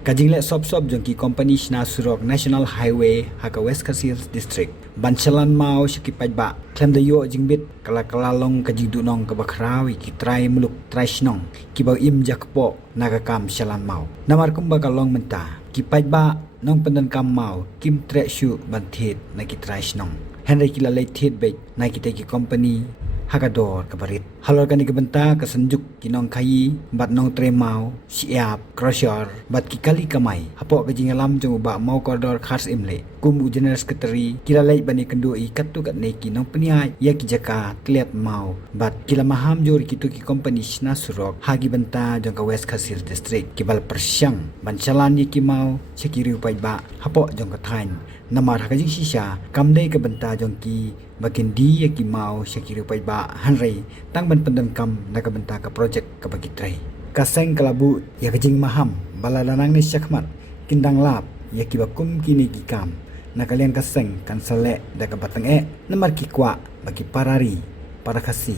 Kajing lek sop jong ki company Shna Surok National Highway haka West Kasil District. Banchalan mau syakipaj ba. Klem da yo jingbit kala long kajing dunong ke bakrawi ki trai muluk trai shnong. Ki bau im jakpo nagakam shalan mau. Namar kumba kalong menta. Ki paj ba nong pendan kam mau kim trek shu banthit na ki trai shnong. Henry kila lay thit bej na ki te ki company Hakador kabarit. Halor kani kebenta kesenjuk kinong kayi bat nong tremau siap crusher bat kikali kamai hapok kajing alam jong ba mau koridor khas imle kum ujener sekretari kila lai bani kendo i katu kat neki nong peniai ya ki jaka kliat mau bat kila maham jor kitu ki company Shna Surok hagi benta jong ka West Kasil District kibal persyang bancalan ye ki mau sekiri upai ba hapok jong ka thain namar hakajing sisa kamdai ke benta jong ki bakin di ya ki mau sekiri upai ba hanrei tang ban pendam kam na kabenta ka projek ka bagi trai kaseng kalabu ya kajing maham bala danang ni syakmat kindang lap ya ki bakum kini ki kam na kalian kaseng kan selek da ka batang namar ki kwa bagi parari para kasi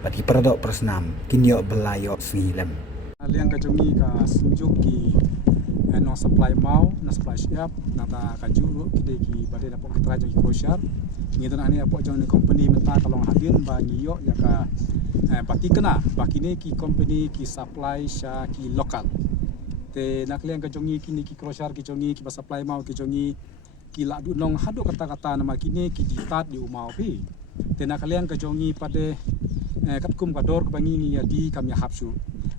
bagi paradok persnam kinyo belayo sengilem alian kajongi ka senjuk ki no supply mau na supply siap na ta kajuru kide ki bade na pok kita jong krosyar ngitu na ni apok jong ni company menta kalong hadin ba ngiyo ya ka bati kena bakine ki company ki supply sha ki lokal te nak lian kajongi kini ki krosyar ki jongi ki ba supply mau ki jongi ki la du nong hadu kata-kata na makine ki ditat di umau pi te nak lian kajongi pade kapkum kador kebangi ni ya di kami hapsu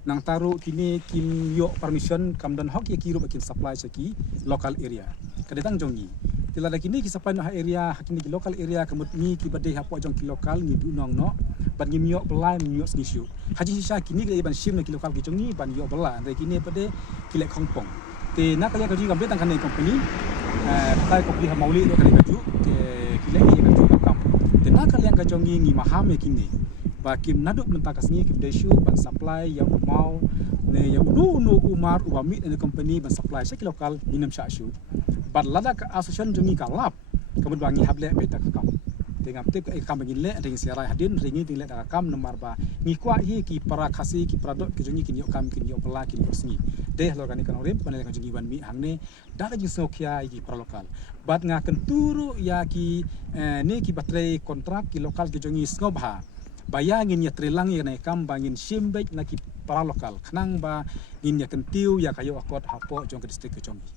nang taru kini kim yo permission kam dan hok ye kiru bakin supply saki local area kadetang jongi tilada kini ki supply no area hakini ki local area kemut ni ki bade hapo jong ki lokal ni dunong no ban ngim yo belai mi yo snishu haji sisa kini ki ban shim ki lokal ki jongi ban yo belai re kini bade ki lek khongpong te nak kali ka ji kam betang kan ni company tai ko pli ha mauli do kali kaju ke ki lek ye kaju kam te nak kali ka jongi ngi maham ye kini bakim naduk mentakas ni kim desu ban supply yang mau ne yang nu umar ubami ne company ban supply sek lokal minam syashu ban lada ka asosian jungi kalap kemud bangi hable beta kam tengam tip kam bangin le ring siarai hadin ringi ting le kam nomor ba ngi kwa hi ki para khasi ki pradok ki jungi kin yo kam kin yo pala kin yo sni deh lo kan rim panel kan jungi ban mi hangne da ka jing sokia ki para lokal bat nga kenturu ya ki ne ki baterai kontrak ki lokal ki jungi snobha bayangin ya trilang ya naikam bangin simbek na ki para lokal kenang ba ngin ya kentiu ya kayo akot hapo jong ke distrik ke jongi